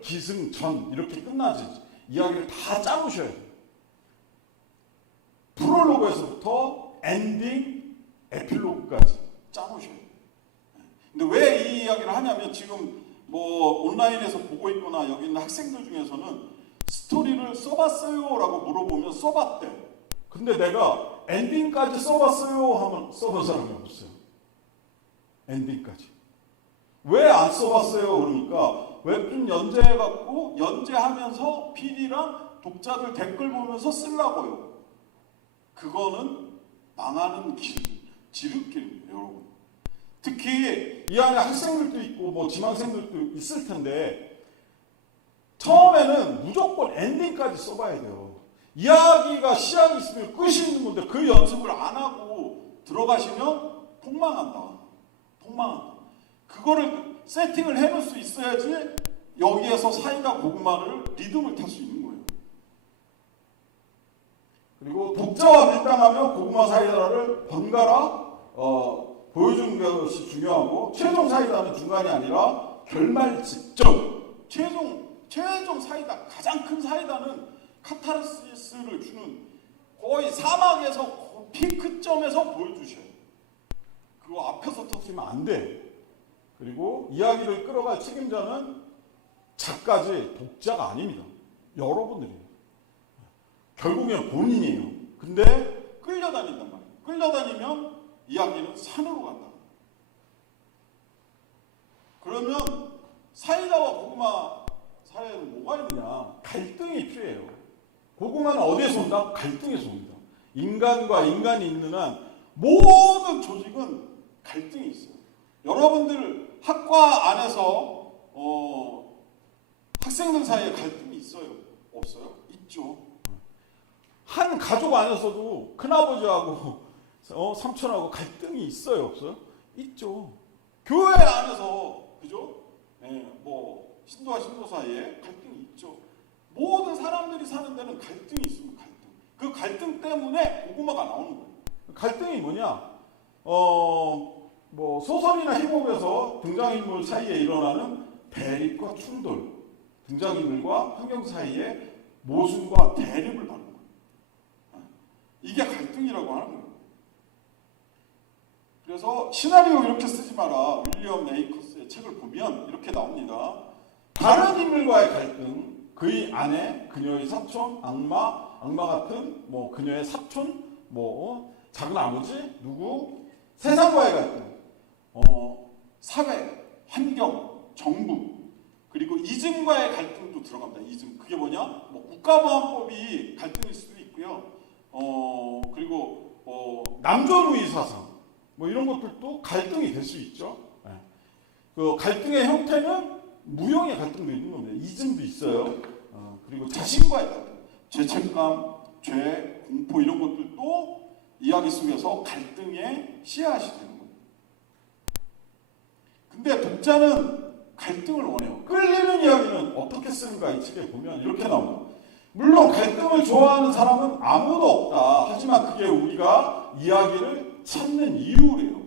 기승전 이렇게 끝나든지 이야기를 다 짜놓으셔야 돼요. 프롤로그에서부터 엔딩, 에필로그까지 짜놓으셔야 돼요. 근데 왜 이 이야기를 하냐면 지금 뭐 온라인에서 보고 있거나 여기 있는 학생들 중에서는 스토리를 써봤어요? 라고 물어보면 써봤대. 근데 내가 엔딩까지 써봤어요? 하면 써본 사람이 없어요. 엔딩까지. 왜 안 써봤어요? 그러니까 웹툰 연재해갖고 연재하면서 PD랑 독자들 댓글 보면서 쓰려고요. 그거는 망하는 지름길입니다, 여러분. 특히 이 안에 학생들도 있고 뭐 지망생들도 있을 텐데 처음에는 무조건 엔딩까지 써봐야 돼요. 이야기가 시작이 있으면 끝이 있는 건데 그 연습을 안 하고 들어가시면 폭망한다. 그거를 세팅을 해놓을 수 있어야지 여기에서 사이다 고구마를 리듬을 탈 수 있는 거예요. 그리고 독자와 밀당하며 고구마 사이다를 번갈아 보여주는 것이 중요하고 최종 사이다는 중간이 아니라 결말 직전 최종 사이다 가장 큰 사이다는 카타르시스를 주는 거의 사막에서 피크점에서 보여주셔요. 그거 앞에서 터뜨리면 안 돼. 그리고 이야기를 끌어갈 책임자는 작가지 독자가 아닙니다. 여러분들이에요. 결국엔 본인이에요. 근데 끌려다닌단 말이에요. 끌려다니면 이야기는 산으로 간다. 그러면 사이다와 고구마 사이에는 뭐가 있느냐? 갈등이 필요해요. 고구마는 어디에서 온다? 갈등에서 옵니다. 인간과 인간이 있는 한 모든 조직은 갈등이 있어요. 여러분들 학과 안에서 학생들 사이에 갈등이 있어요? 없어요? 있죠. 한 가족 안에서도 큰아버지하고 삼촌하고 갈등이 있어요? 없어요? 있죠. 교회 안에서 그죠? 뭐 신도와 신도 사이에 갈등이 있죠. 모든 사람들이 사는 데는 갈등이 있습니다. 그 갈등 때문에 고구마가 나오는 거예요. 갈등이 뭐냐? 뭐 소설이나 힙합에서 등장인물 사이에 일어나는 대립과 충돌, 등장인물과 환경 사이에 모순과 대립을 받는 거예요. 이게 갈등이라고 하는 거예요. 그래서 시나리오 이렇게 쓰지 마라. 윌리엄 네이커스의 책을 보면 이렇게 나옵니다. 다른 인물과의 갈등, 그의 아내, 그녀의 사촌, 악마 같은 뭐 그녀의 사촌, 뭐 작은 아버지, 누구, 세상과의 갈등, 사회, 환경, 정부, 그리고 이즘과의 갈등도 들어갑니다. 이즘 그게 뭐냐? 뭐 국가보안법이 갈등일 수도 있고요. 그리고 남존우위 사상, 뭐 이런 것들도 갈등이 될 수 있죠. 네. 그 갈등의 형태는 무형의 갈등도 있는 겁니다. 이즘도 있어요. 그리고 자신과의 갈등, 죄책감, 죄, 공포 이런 것들도 이야기 속에서 갈등의 씨앗이 되는 겁니다. 근데 독자는 갈등을 원해요. 끌리는 이야기는 어떻게 쓰는가 이 책에 보면 이렇게 나옵니다. 물론 갈등을 좋아하는 사람은 아무도 없다. 하지만 그게 우리가 이야기를 찾는 이유래요.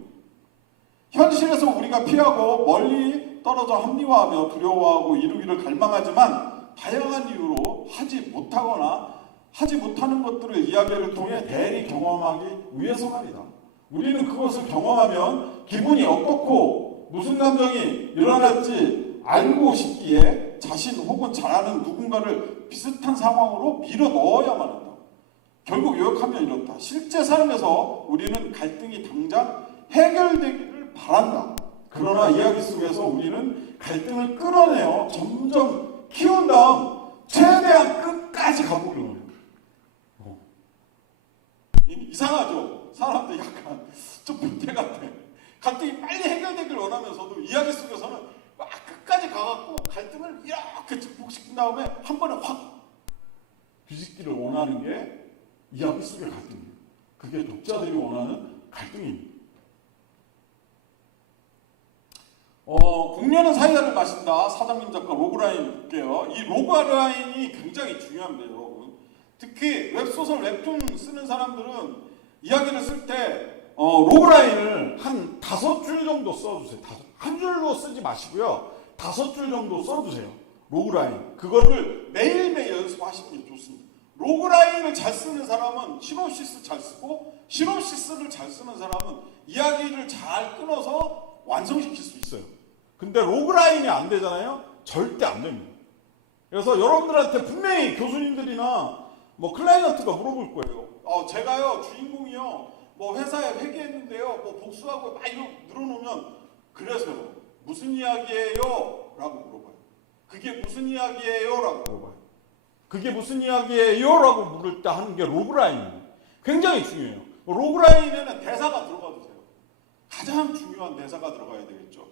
현실에서 우리가 피하고 멀리 떨어져 합리화하며 두려워하고 이루기를 갈망하지만 다양한 이유로 하지 못하거나 하지 못하는 것들을 이야기를 통해 대리 경험하기 위해서 말이다. 우리는 그것을 경험하면 기분이 어떻고 무슨 감정이 일어날지 알고 싶기에 자신 혹은 잘 아는 누군가를 비슷한 상황으로 밀어 넣어야만 한다. 결국 요약하면 이렇다. 실제 삶에서 우리는 갈등이 당장 해결되기를 바란다. 그러나 이야기 속에서 우리는 갈등을 끌어내어 점점 키운 다음 최대한 끝까지 가보려고 해요. 이상하죠? 사람들 약간 좀 변태 같아. 갈등이 빨리 해결되길 원하면서도 이야기 속에서는 막 끝까지 가갖고 갈등을 이렇게 증폭시킨 다음에 한 번에 확 뒤집기를 원하는 게 이야기 속의 갈등이에요. 그게 독자들이 원하는 갈등입니다. 공녀는 사이다를 마신다. 사장님 작가 로그라인 볼게요. 이 로그라인이 굉장히 중요합니다, 여러분. 특히 웹소설, 웹툰 쓰는 사람들은 이야기를 쓸 때 로그라인을 한 5줄 정도 써주세요. 한 줄로 쓰지 마시고요. 5줄 정도 써주세요. 로그라인. 그거를 매일매일 연습하시는 게 좋습니다. 로그라인을 잘 쓰는 사람은 시놉시스 잘 쓰고, 시놉시스를 잘 쓰는 사람은 이야기를 잘 끊어서 완성시킬 수 있어요. 근데 로그라인이 안 되잖아요? 절대 안 됩니다. 그래서 여러분들한테 분명히 교수님들이나 뭐 클라이언트가 물어볼 거예요. 제가요, 주인공이요, 뭐 회사에 회계했는데요, 뭐 복수하고 막 이거 늘어놓으면, 그래서요, 무슨 이야기예요? 라고 물어봐요. 그게 무슨 이야기예요? 라고 물어봐요. 그게 무슨 이야기예요? 라고 물을 때 하는 게 로그라인입니다. 굉장히 중요해요. 로그라인에는 대사가 들어가도 돼요. 가장 중요한 대사가 들어가야 되겠죠.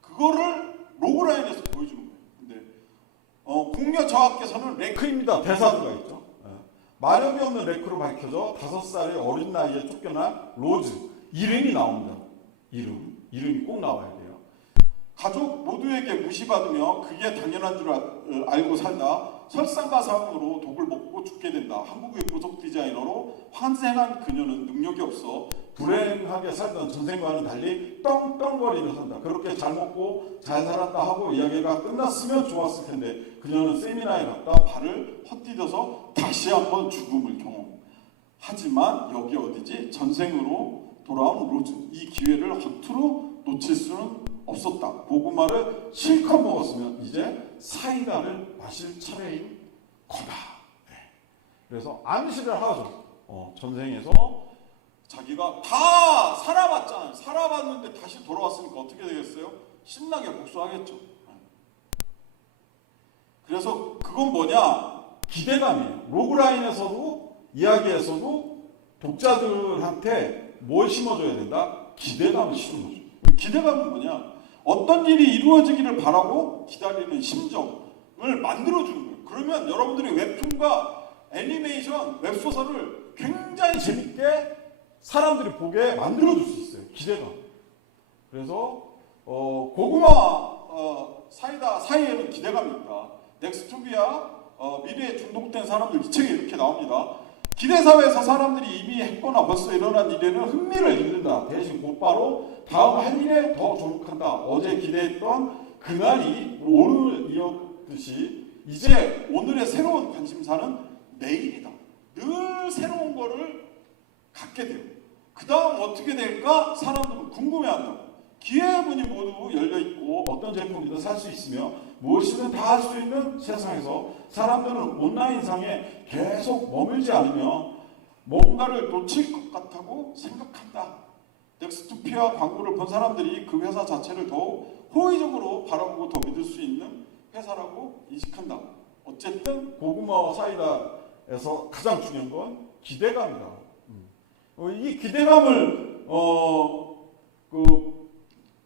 그거를 로그라인에서 보여주는 거예요. 근데 공녀 저하께서는 레크입니다. 대사가 있죠. 마력이 없는 레크로 밝혀져 5살의 어린 나이에 쫓겨난 로즈. 이름이 나옵니다. 이름이 꼭 나와야 돼요. 가족 모두에게 무시받으며 그게 당연한 줄 알고 살다 설상가상으로 독을 먹고 죽게 된다. 한국의 보석 디자이너로 환생한 그녀는 능력이 없어 불행하게 살던 전생과는 달리 떵떵거리며 산다. 그렇게 잘 먹고 잘 살았다 하고 이야기가 끝났으면 좋았을 텐데 그녀는 세미나에 갔다 발을 헛디뎌서 다시 한번 죽음을 경험하지만 여기 어디지? 전생으로 돌아온 로즈. 이 기회를 허투루 놓칠 수는 없었다. 고구마를 실컷 먹었으면 이제 사이다를 마실 차례인 거다. 네. 그래서 암시를 하죠. 전생에서 자기가 다 살아봤잖아요. 살아봤는데 다시 돌아왔으니까 어떻게 되겠어요? 신나게 복수하겠죠. 그래서 그건 뭐냐? 기대감이에요. 로그라인에서도 이야기에서도 독자들한테 뭘 심어줘야 된다? 기대감을 심어줘요. 기대감은 뭐냐? 어떤 일이 이루어지기를 바라고 기다리는 심정을 만들어주는 거예요. 그러면 여러분들이 웹툰과 애니메이션, 웹소설을 굉장히 재밌게 사람들이 보게 만들어줄 수 있어요. 기대감. 그래서 고구마 사이다 사이에는 기대감이 있다. 넥스토비아 미래에 중독된 사람들 이 책에 이렇게 나옵니다. 기대사회에서 사람들이 이미 했거나 벌써 일어난 일에는 흥미를 잃는다. 대신 곧바로 다음 할 일에 더 조력한다. 어제 기대했던 그날이 오늘 이었듯이 이제 오늘의 새로운 관심사는 내일이다. 늘 새로운 거를 갖게 돼요. 그 다음 어떻게 될까? 사람들은 궁금해한다. 기회의 문이 모두 열려있고 어떤 제품이든 살 수 있으며 무엇이든 다 할 수 있는 세상에서 사람들은 온라인상에 계속 머물지 않으며 뭔가를 놓칠 것 같다고 생각한다. 넥스토피아 광고를 본 사람들이 그 회사 자체를 더욱 호의적으로 바라보고 더 믿을 수 있는 회사라고 인식한다. 어쨌든 고구마와 사이다에서 가장 중요한 건 기대감이다. 이 기대감을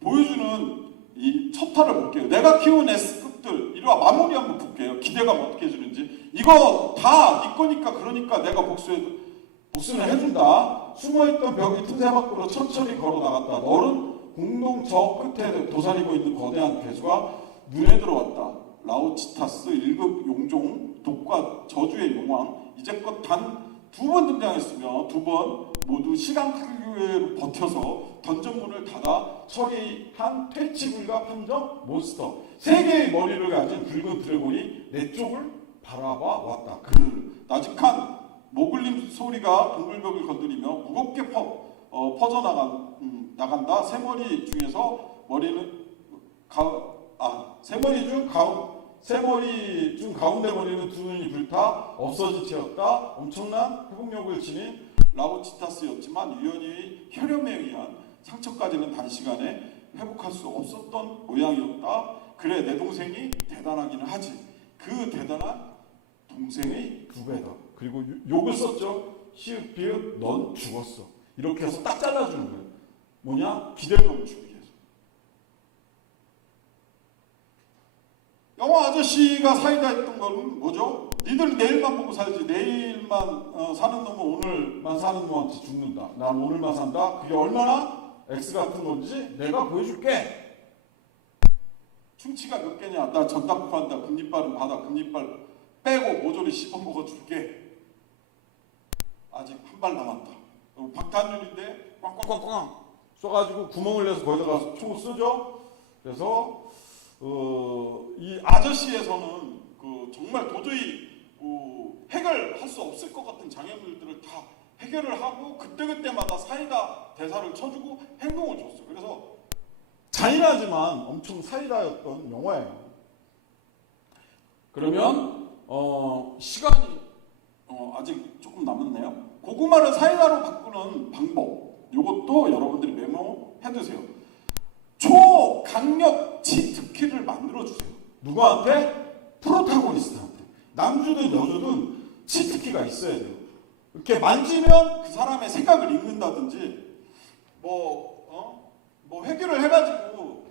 보여주는 이 첩타를 볼게요. 내가 키운 S급들 이리와 마무리 한번 볼게요. 기대감 어떻게 해주는지. 이거 다 네 거니까 그러니까 내가 복수를 해준다. 숨어있던 벽이 틈새 밖으로 천천히 걸어 나갔다. 너는 공동 저 끝에 도사리고 있는 거대한 괴수가 눈에 들어왔다. 라우치타스 1급 용종 독과 저주의 용왕 이제껏 단 두 번 등장했으며 두 번 모두 시간 크기로 버텨서 던전문을 닫아 처리한 퇴치불가 판정 몬스터. 세 개의 머리를 가진 붉은 드래곤이 내 쪽을 바라봐 왔다. 나직한 모글림 소리가 동굴벽을 건드리며 무겁게 퍼져나간다. 세 머리 중에서 세 머리 중 가운데 머리는 두 눈이 불타 없어진 채였다. 엄청난 회복력을 지닌 라보치타스였지만 유연히 혈염에 의한 상처까지는 단시간에 회복할 수 없었던 모양이었다. 그래, 내 동생이 대단하기는 하지. 그 대단한 동생의 두 배다. 그리고 욕을 썼죠. 시읒 비읒 넌 죽었어. 이렇게 해서 딱 잘라주는 거예요. 뭐냐? 기대를 멈추기 위해서. 영화 아저씨가 사이다 했던 거는 뭐죠? 니들 내일만 보고 살지. 내일만 사는 놈은 오늘만 사는 놈한테 죽는다. 난 오늘만 산다. 그게 얼마나 X 같은 건지 내가 보여줄게. 충치가 몇 개냐? 나 전당포한다. 금리빨은 받아. 금리빨 빼고 모조리 씹어먹어줄게. 아직 한 발 남았다. 방탄유리인데 꽝꽝꽝꽝 쏴가지고 구멍을 내서 거기다가 총을 쏘죠. 그래서 이 아저씨에서는 정말 도저히 해결할 수 없을 것 같은 장애물들을 다 해결을 하고 그때그때마다 사이다 대사를 쳐주고 행동을 줬어요. 그래서 잔인하지만 엄청 사이다였던 영화예요. 그러면 시간이 아직 조금 남았네요. 고구마를 사이다로 바꾸는 방법, 이것도 여러분들이 메모해두세요. 초강력 치트키를 만들어주세요. 누구한테? 프로타고니스트한테. 남주든 여주든 치트키가 있어야 돼요. 이렇게 만지면 그 사람의 생각을 읽는다든지 뭐 해결을 해가지고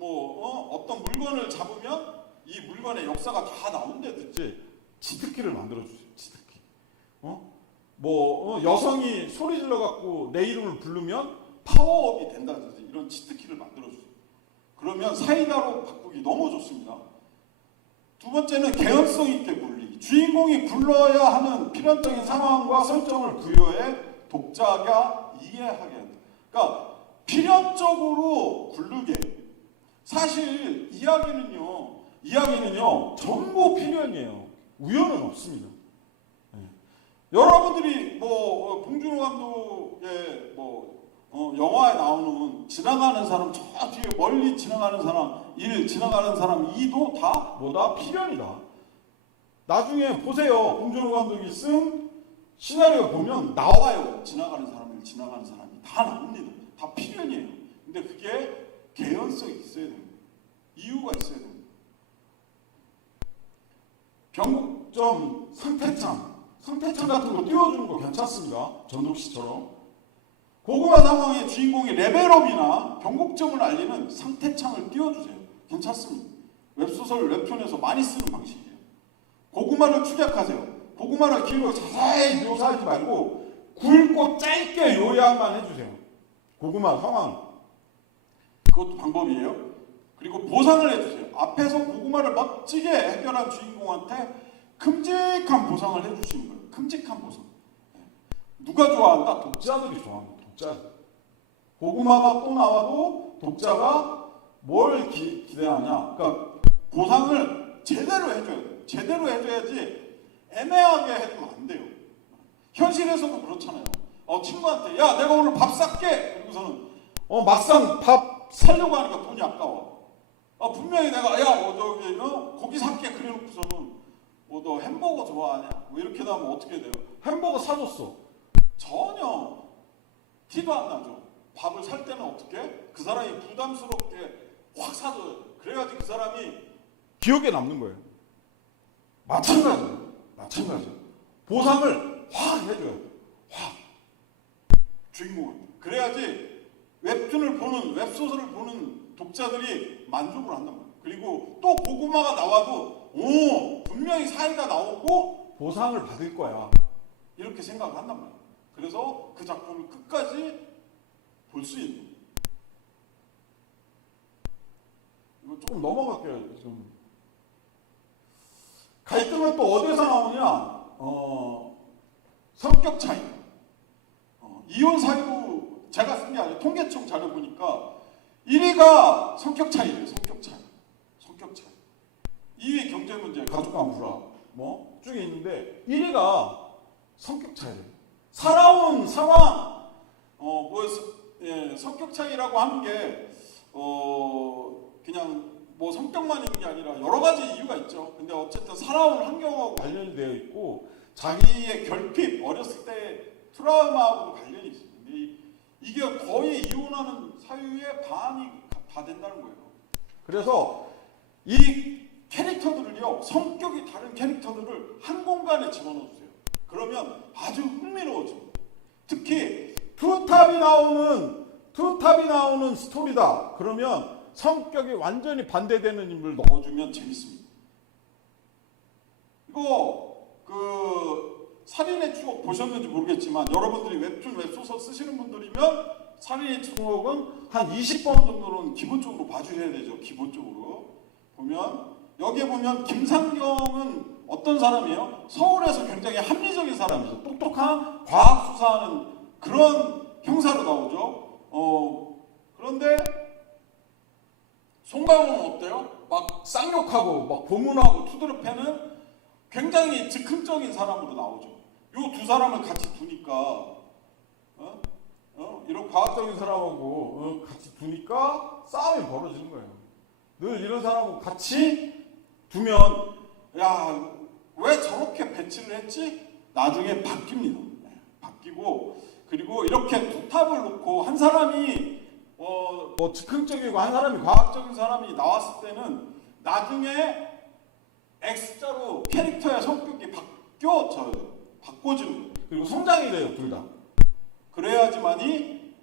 어떤 물건을 잡으면 이 물건의 역사가 다 나온다든지 치트키를 만들어주세요. 치트키. 여성이 소리 질러갖고 내 이름을 부르면 파워업이 된다든지 이런 치트키를 만들어주세요. 그러면 사이다로 바꾸기 너무 좋습니다. 두 번째는 개연성 있게 굴리기. 주인공이 굴러야 하는 필연적인 상황과 설정을 부여해 독자가 이해하게 한다. 그러니까 필연적으로 굴르게. 사실 이야기는요 전부 필연이에요. 우연은 없습니다. 여러분들이 봉준호 감독의 영화에 나오는 지나가는 사람, 저 뒤에 멀리 지나가는 사람 1, 지나가는 사람 2도 다 뭐다? 필연이다. 나중에 보세요. 봉준호 감독이 쓴 시나리오 보면 나와요. 지나가는 사람 1, 지나가는 사람이 다 나옵니다. 다 필연이에요. 근데 그게 개연성이 있어야 됩니다. 이유가 있어야 됩니다. 변곡점 상태창 같은 거 띄워주는 거 괜찮습니다. 전독 씨처럼. 고구마 상황의 주인공이 레벨업이나 변곡점을 알리는 상태창을 띄워주세요. 괜찮습니다. 웹소설, 웹툰에서 많이 쓰는 방식이에요. 고구마를 축약하세요. 고구마를 길고 자세히 묘사하지 말고 굵고 짧게 요약만 해주세요. 고구마 상황. 그것도 방법이에요. 그리고 보상을 해주세요. 앞에서 고구마를 멋지게 해결한 주인공한테 큼직한 보상을 해주시는 거예요. 큼직한 보상. 누가 좋아한다? 독자들이 좋아합니다. 독자들. 고구마가 또 나와도 독자가 뭘 기대하냐? 그러니까 보상을 제대로 해줘야 돼요. 제대로 해줘야지 애매하게 해주면 안 돼요. 현실에서도 그렇잖아요. 친구한테 야 내가 오늘 밥 쌀게. 그리고서는 막상 밥 살려고 하니까 돈이 아까워. 분명히 내가 고기 살게 그래놓고서는 너 햄버거 좋아하냐? 이렇게 하면 어떻게 돼요? 햄버거 사줬어. 전혀 티도 안 나죠. 밥을 살 때는 어떻게? 그 사람이 부담스럽게 확 사줘요. 그래야지 그 사람이 기억에 남는 거예요. 마찬가지예요. 보상을 확 해줘야 돼요. 확. 주인공은. 그래야지 웹툰을 보는, 웹소설을 보는 독자들이 만족을 한단 말이에요. 그리고 또 고구마가 나와도 분명히 사이다 나오고 보상을 받을 거야. 이렇게 생각을 한단 말이에요. 그래서 그 작품을 끝까지 볼 수 있는. 이거 조금 넘어갈게요. 지금. 갈등은 또 어디서 나오냐? 성격 차이. 이혼 사유 제가 쓴 게 아니라 통계청 자료 보니까 1위가 성격 차이예요. 성격 차이. 성격 차이. 2위 경제 문제, 가족간 불화 뭐 쭉에 있는데 1위가 성격 차이예요. 살아온 상황 성격 차이라고 하는 게 그냥 뭐 성격만 있는 게 아니라 여러 가지 이유가 있죠. 근데 어쨌든 살아온 환경하고 관련이 되어 있고 자기의 결핍, 어렸을 때 트라우마하고 관련이 있어요. 근데 이게 거의 이혼하는 사유의 반이 다 된다는 거예요. 그래서 이 캐릭터들을요, 성격이 다른 캐릭터들을 한 공간에 집어넣어 주세요. 그러면 아주 흥미로워집니다. 특히 투탑이 나오는 스토리다. 그러면 성격이 완전히 반대되는 인물을 넣어주면 재밌습니다. 이거 살인의 추억 보셨는지 모르겠지만 여러분들이 웹툰 웹소설 쓰시는 분들이면 살인의 추억은 한 20번 정도는 기본적으로 봐주셔야 되죠. 기본적으로 보면 여기에 보면 김상경은 어떤 사람이에요? 서울에서 굉장히 합리적인 사람이죠. 똑똑한 과학 수사하는 그런 형사로 나오죠. 그런데 송강호는 어때요? 막 쌍욕하고 막 고문하고 투드려 패는 굉장히 즉흥적인 사람으로 나오죠. 요 두 사람을 같이 두니까 이런 과학적인 사람하고 같이 두니까 싸움이 벌어지는 거예요. 늘 이런 사람하고 같이 두면 야, 왜 저렇게 배치를 했지? 나중에 바뀝니다. 바뀌고 그리고 이렇게 두 탑을 놓고 한 사람이 뭐 즉흥적이고 한 사람이 과학적인 사람이 나왔을 때는 나중에 X자로 캐릭터의 성격이 바꿔지는 거예요. 그리고 성장이 돼요, 둘 다. 그래야지만이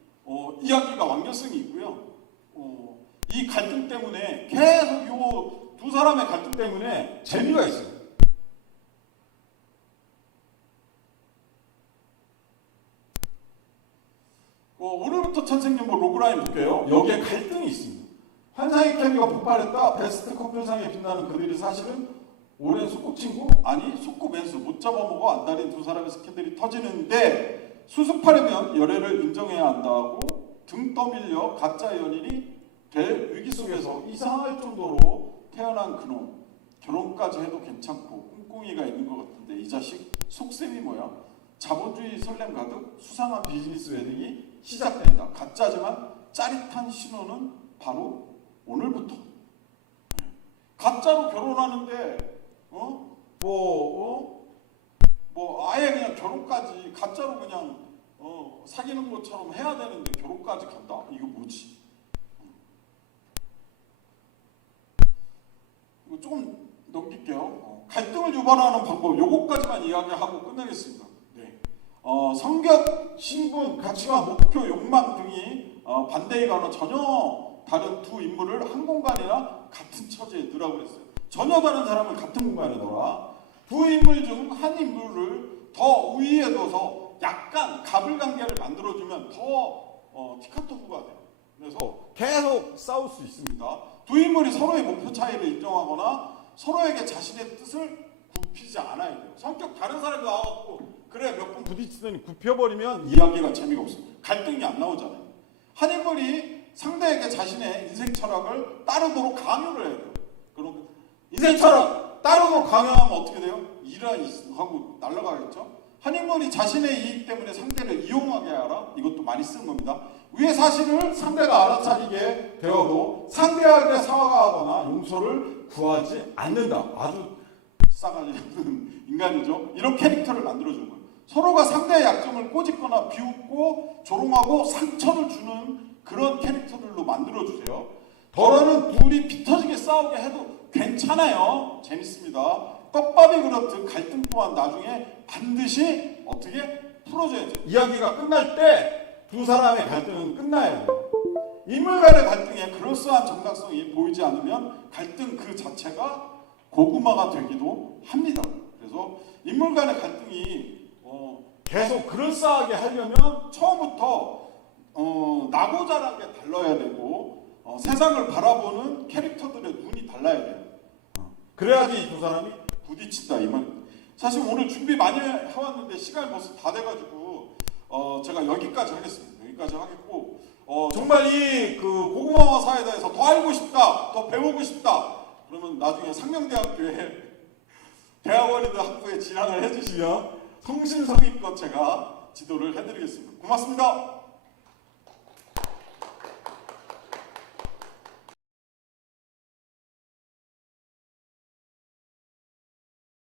이야기가 완결성이 있고요. 이 갈등 때문에 계속 요 두 사람의 갈등 때문에 재미가 있어요. 오늘부터 천생연분 로그라인 볼게요. 여기에 갈등이 있습니다. 환상의 케미가 폭발했다. 베스트 커플상에 빛나는 그들이 사실은 오랜 소꿉친구? 아니 소꿉왼수 못 잡아먹어 안달인 두 사람의 스캔들이 터지는데 수습하려면 열애를 인정해야 한다고 등 떠밀려 가짜 연인이 될 위기 속에서 이상할 정도로 태어난 그놈. 결혼까지 해도 괜찮고 꿍꿍이가 있는 것 같은데 이 자식 속셈이 뭐야? 자본주의 설렘 가득 수상한 비즈니스 웨딩이 시작된다. 가짜지만 짜릿한 신호는 바로 오늘부터. 가짜로 결혼하는데 아예 그냥 결혼까지 가짜로 그냥 사귀는 것처럼 해야 되는데 결혼까지 간다? 이거 뭐지? 이거 조금 넘길게요. 갈등을 유발하는 방법 요거까지만 이야기하고 끝내겠습니다. 네. 성격, 신분, 가치관, 목표, 욕망 등이 반대이거나 전혀 다른 두 인물을 한 공간이나 같은 처지에 넣으라고 했어요. 전혀 다른 사람을 같은 공간에 넣어라. 두 인물 중 한 인물을 더 우위에 둬서 약간 가불관계를 만들어주면 더 티카토프가 돼요. 그래서 계속 싸울 수 있습니다. 두 인물이 서로의 목표 차이를 인정하거나 서로에게 자신의 뜻을 굽히지 않아야 돼요. 성격 다른 사람이 나와갖고 그래 몇 번 부딪히더니 굽혀버리면 이야기가 재미가 없어요. 갈등이 안 나오잖아요. 한 인물이 상대에게 자신의 인생 철학을 따르도록 강요를 해야 돼요. 그럼 인생 철학 따르도록 강요하면 어떻게 돼요? 이란 하고 날아가겠죠. 한 인물이 자신의 이익 때문에 상대를 이용하게 하라. 이것도 많이 쓰는 겁니다. 위의 사실을 상대가 알아차리게 되어도 상대에게 사과하거나 용서를 구하지 않는다. 아주 싸가지 없는 인간이죠. 이런 캐릭터를 만들어주는 거예요. 서로가 상대의 약점을 꼬집거나 비웃고 조롱하고 상처를 주는 그런 캐릭터들로 만들어주세요. 덜어는 둘이 피 터지게 싸우게 해도 괜찮아요. 재밌습니다. 떡밥이 그렇듯 갈등 또한 나중에 반드시 어떻게 풀어줘야죠. 이야기가 끝날 때 두 사람의 갈등은 끝나야 돼요. 인물 간의 갈등에 그럴싸한 정당성이 보이지 않으면 갈등 그 자체가 고구마가 되기도 합니다. 그래서 인물 간의 갈등이 계속 그럴싸하게 하려면 처음부터 나고자라게 달라야 되고 세상을 바라보는 캐릭터들의 눈이 달라야 돼요. 그래야지 이 두 사람이 부딪힌다 이 말입니다. 사실 오늘 준비 많이 해왔는데 시간이 벌써 다 돼가지고 제가 여기까지 하겠습니다. 여기까지 하겠고 정말 이 그 고구마와 사이다에서 더 알고 싶다, 더 배우고 싶다. 그러면 나중에 상명대학교에 대학원이든 학부에 진학을 해주시면 통신성의껏 제가 지도를 해드리겠습니다. 고맙습니다.